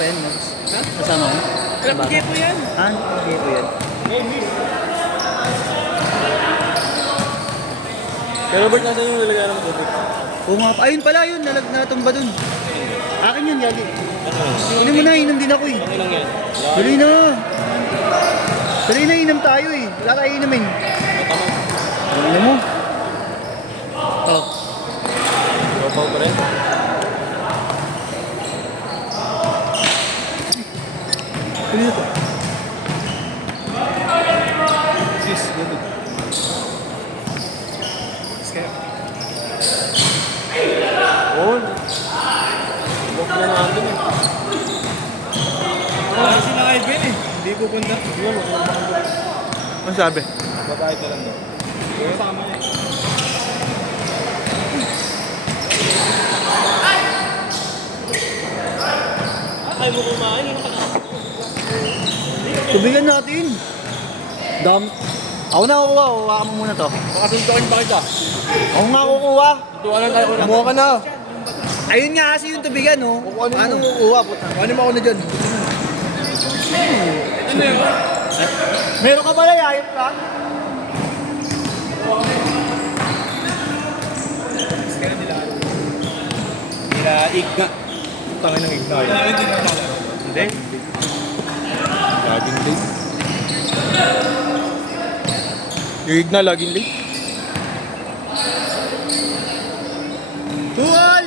pa yan, Max? Ha? Kasama mo? Alam ko po yan. Ha? Hindi po yan. Pero Robert, nasa yung nilagyan ng tubig? Oo nga, ayun pala yun, natumba dun. Akin yun, Yagi. Hindi mo na, inom din ako eh. Ano lang yan? Dali na. Dali na, inom tayo eh. Wala tayo inumin. Tama. Inom mo. Oh. Sopaw pa rin. Dali na to. Sis, dito. Oo. Bok na natin eh. Ay, sila Ivan eh. Hindi pupunta. Hindi mo, Ano sabi? babae ka lang daw. Kaya sama na eh. Ay mo kumain, hindi ka Tubigan natin. Ako na kukuha, kukuha mo muna to. Makasuntokin pa kita. Ako nga kukuha. Tuwa lang tayo ulit. Kumuha ka na. Ayun nga kasi yung tubigan, no? Kukuhanin mo. Anong kukuha, puta? Ano mo ako na dyan? Ano yun? Meron ka pala, yayop ka? Kaya nila igna. Tangin ng igna. Hindi. Laging late. Yung igna laging late. Tuwal!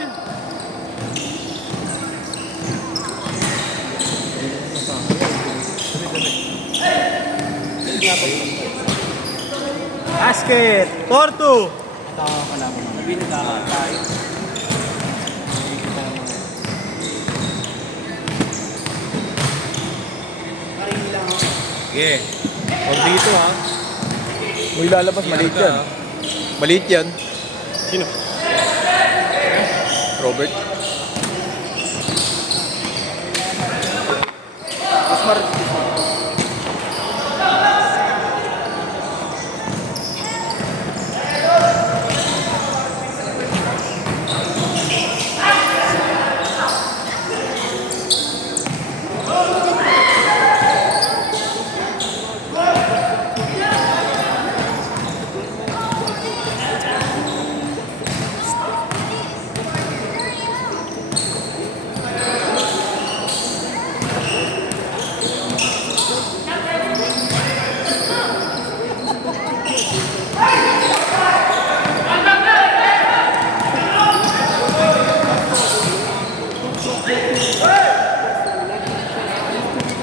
Basket! Porto! Tawa ka lang. Nabili ka tayo. Yeah. Huwag dito ha. May lalabas, maliit yan. Maliit yan. Sino? Robert. Osmar.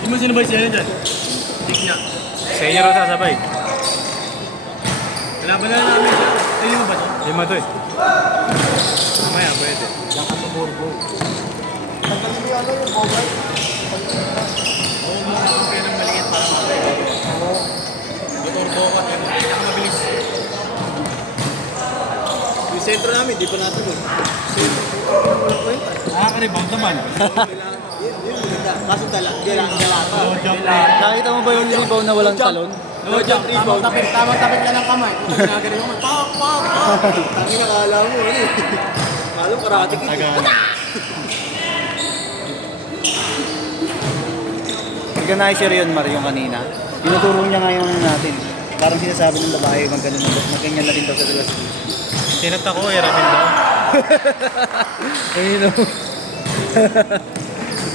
Di mo sinabay siya dyan? Tik niya. Sa inyo raw sasabay. Kalaban na namin siya. Ito mo ba ito? Lima to eh. Mamaya, pwede. Diyan ka maburbo. Tanggalin mo yung ano yung cover? Oo, muna akong kaya ng maliit para mabay. Oo. Motorbo ka, kaya ka mabilis. Yung sentro namin, di pa natin doon. Sentro. Nakaka-rebound naman. Kaso kailangan dalata. Nakita mo ba yung rebound na walang talon? No jump rebound. Tamang tapit lang ng kamay. Ginagaling mo. Pak, pak, pak. Tangin na kala mo. Kala mo karate kid. Organizer yun, Mario, kanina. Tinuturo niya ngayon natin. Parang sinasabi ng babae, magganyan na rin daw sa tulas. Sinat ako, Ramin daw. Ayun o.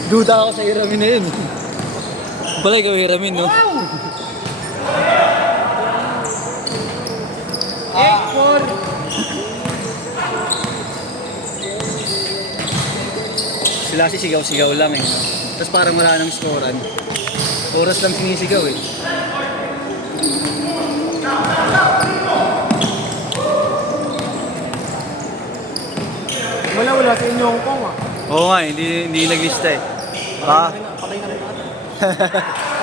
Duda ako sa Iramin na yun. Pala ikaw Iramin, no? Sila si sigaw-sigaw lang eh. Tapos parang wala nang scorean. Oras lang sinisigaw eh. Wala sa inyo Hong Kong ah. Oo nga, hindi naglista eh. Ah. Patay na rin natin.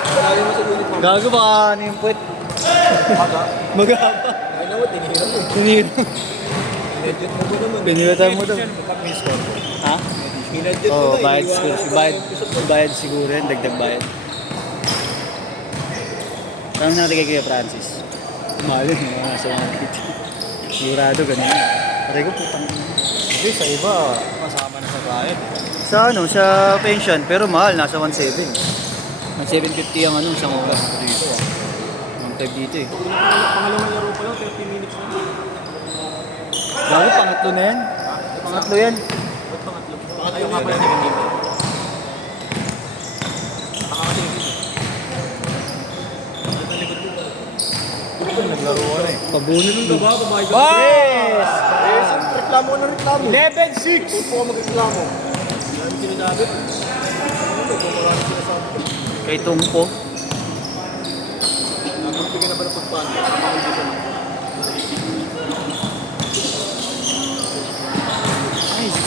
Marami mo sa unit mo. Gago baka ano yung puwet. Maga. Magaba. Ay naman, tinihira mo. Tiniro. Legit mo ba naman? Pinilitan mo daw. Magkapis ko. Ha? Legit mo Oo, na. bayad siguro. Bayad siguro yan, dagdag bayad. Tanong natin kay Kuya Francis. Mahal yun, mga sa mga dito. Sigurado ganun. Pare ko putang. Kasi sa iba, kasama na sa Bayad. Sa ano, sa pension, pero mahal, nasa 1.7. 1.750 ang ano, isang oras dito. 1.5 dito eh. Pangalawang laro pa lang, 30 minutes na. Bago, pangatlo na yan. Pangatlo yan. Ba't pangatlo? Pangatlo nga pala second game. Nakakasing game. Ang likod mo. Naglaro ka na eh. Pabuno nun Ito ba? Babae ka. Yes! Yes! Reklamo na reklamo. 11-6! Huwag po ka magreklamo. Yan sinasabi. Marami sinasabi. Kay Tungpo. Nagulpi ka na ba ng pagpano? Nice.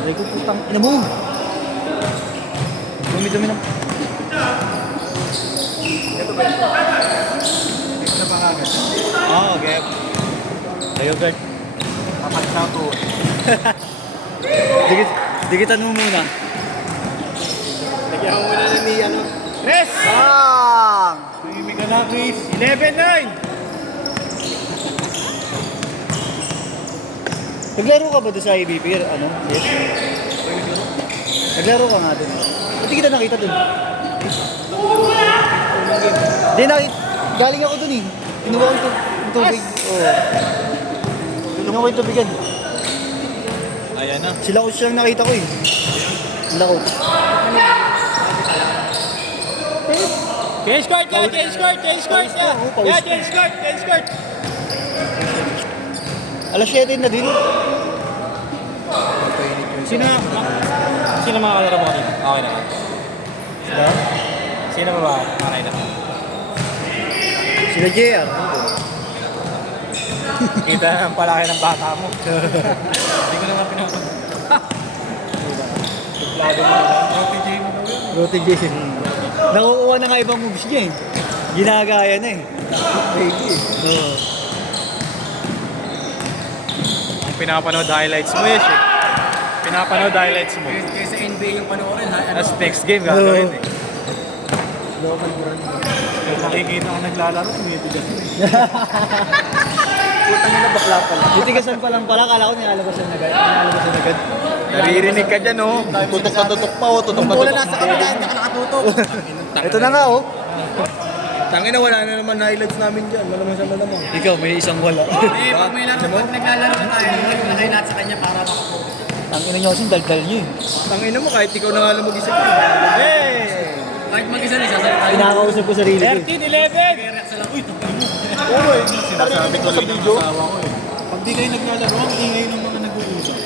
Aray ko putang ina mo. Dumi-dumi na. Ito ba? Ito na ba agad? Oo, okay. Tayo, guard. Kapag-sa to. Digitan mo muna. Lagyan mo muna ng ni ano. Rest! Bang! Tumimik ka na, Chris. 11-9! Naglaro ka ba doon sa IBP? Ano? Yes. Naglaro ka nga doon. Hindi kita nakita doon. Hindi nakita. Galing ako doon eh. Pinuha ko yung tubig. Oo. Pinuha ko yung tubigan. Ayan na. Sila coach lang nakita ko eh. Sila coach. Change court ya! Change court! Change court ya! Yeah, change court! Change court! Alas 7 na din. Sino mga kalaro mo kanina? Okay na. Sila? Sino ba okay na? Sila JR. Kita ang palaki ng bata mo. Hindi ko naman pinapag... Tuplado mo naman. OTJ mo daw yun. Rote Jason. Nakukuha na nga ibang moves niya eh. Ginagaya na eh. Baby eh. Oo. Ang pinapanood highlights mo yes eh. Pinapanood highlights mo. Kaysa NBA yung panoorin, ha? Tapos next game gagawin eh. Local brand. Kung makikita ko naglalaro, tumibigas mo eh. Putang ina bakla pala. Titigasan pa lang pala. Kala ko nilalabasan agad. Nilalabasan agad. Naririnig ka dyan oh. Tutok na tutok pa oh. Tutok na tutok. Nasa kanila, hindi ka nakatutok. Ito na nga oh. Tangin na wala na naman highlights namin dyan. Malamang sa malamang. Ikaw may isang wala. Eh, pag may laro, pag naglalaro na tayo, ilagay natin sa kanya para makapokus. Ang ina niyo kasi daldal niyo eh. Tangin mo kahit ikaw na nga lang mag-isa. Hey! Kahit mag-isa rin, sasalita tayo. Pinakausap ko sarili ko. 13-11! Kaya sa lang, uy, tapos mo. Oo eh. Sinasabi ko sa video. Pag di kayo naglalaro, ang ingay ng mga nag-uusap.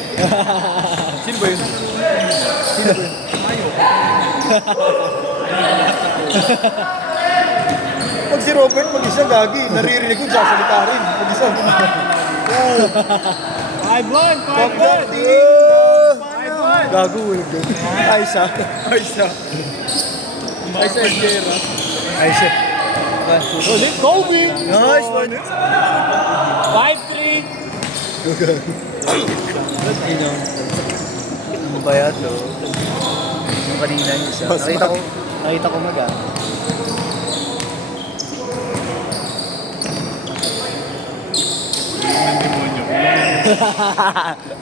Sino ba yun? Sino ba yun? Mayo. Pag si Robert mag-isa gagi, naririnig ko sasalita rin. Mag-isa. Oo. 5-1! 5-1! Gago, ulag doon. Aisa. Aisa. Aisa Esquera. Aisa. Ulit, Kobe! Nice one. 5-3! Ino. Ano ba yan to? Yung kanina yung isa. Nakita ko mag Ulong ng demonyo.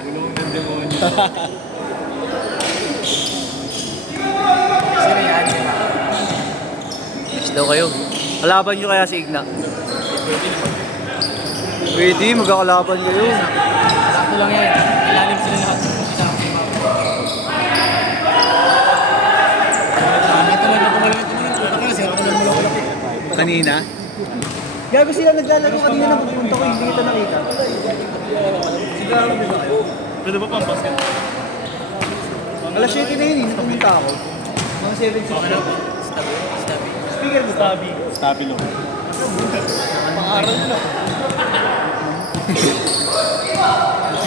Ulong ng demonyo. Sino yan? Next daw kayo. Kalaban nyo kaya si Igna. Pwede, magkakalaban kayo. Sakto lang yan. Ilalim sila lahat. Isa ang sima. Ito lang, tumalangin. Puta ka, sira ko lang mula ko lang. Kanina? Gago sila naglalaro kanina na pupunta ko, hindi kita nakita. Pwede ba pang basket? Alas 7 na yun, nakapunta ako. Mga 7-6. Speaker mo. Stabilo. Pang-aral na.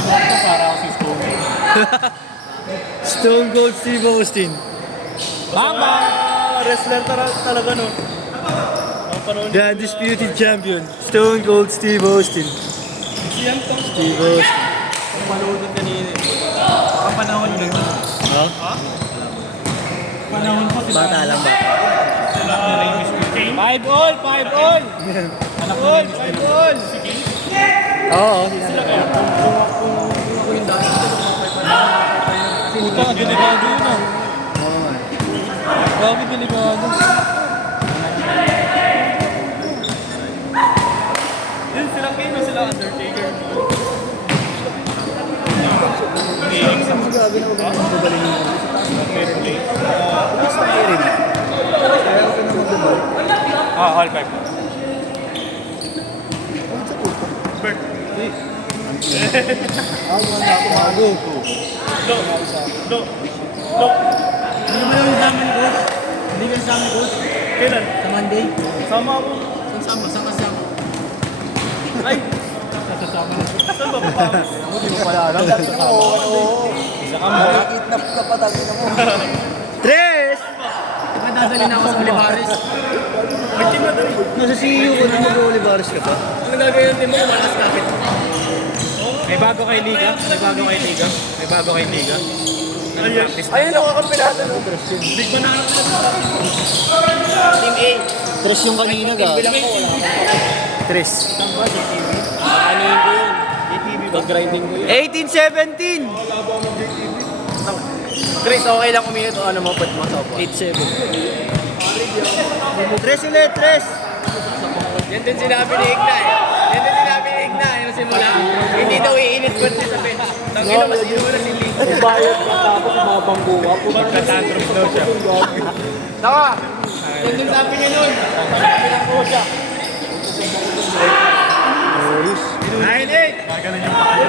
Ito para ako si Stone. Stone Cold Steve Austin. Bamba! Wrestler talaga no. The undisputed champion. Stone Cold Steve Austin. Siyam to. Steve Austin. Panood ng kanina eh. Baka panahon din. Ha? Panahon ko sila. Bata lang ba? 5-all! 5-all! Anak ko 5-all! Oo, Ako yung dati. Puta, delikado yun ah. Oo. Grabe, delikado. Yun, silang Kano, sila Undertaker. Grabe na wag naman babalik niyo. Sa Erin. Kaya ako na magbabalik. All five. Bago. Hindi naman lang sa amin, coach. Hindi ka sa amin, coach. Kailan? Sa Monday. Sama ako. Saan kasama? Ay! Nasasama na. Saan ba pa? Hindi ko pala alam. Isa ka mo. Nakakitnap ka pa tayo na mo. Tres! Diba dadali na ako sa Olivares? Nasa CEO ko na mag-Olivares ka pa. Ano gagawin natin mo? Malakas kapit. May bago kay Liga? May bago kay Liga? May bago kay Liga? Ayun, nakakampilado no. Big ba na Team A. Tres yung kanina ga. Bilang ko, wala ka. Tres. Ano yun ko yun? Pag-grinding ko yun. 18-17! Chris, okay lang uminit o ano mo, pwede mo sa upo. 8-7. Tres ulit, tres! Yan din sinabi ni Igna eh. Yan din sinabi ni Igna, yung simula. Hindi daw iinit ko sa bench. Tangin na, masino mo na si Lee. Bayad ka tapos mga bangguwa. Magka-tantrums daw siya. Taka! Yan din sabi niya nun. Sabi ng kusa. Ayun eh! Gaganan yung pakaya.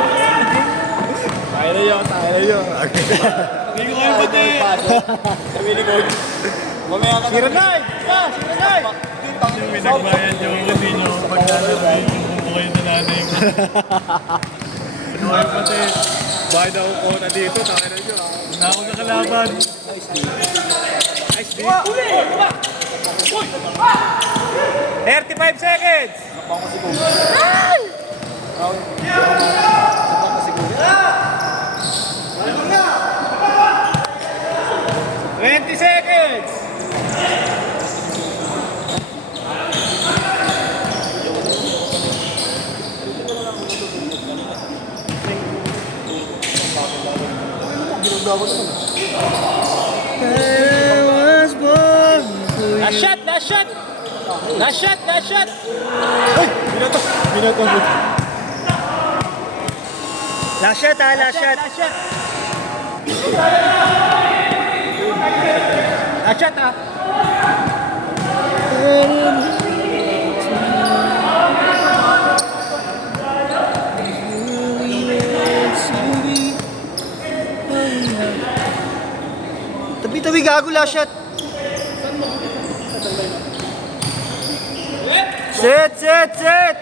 Tayo na yun. Hindi ko kayo pati. Sabi ni Coach. Mamaya ka na. Siranay! Siranay! Yung pinagbayan nyo, hindi nyo paglalabay yung bubukay na nanay mo. Ano kayo pati? Bakit ako kota dito? Tayo na nyo. Na ako nakalaban. Nice D. 35 seconds! 20 seconds! I was born for you. Last shot! Last shot! Last shot! Last shot! Binato mo. Last shot ha, last shot. Last shot! Last shot ah! Tabi-tabi gago, last shot. Set, set, set!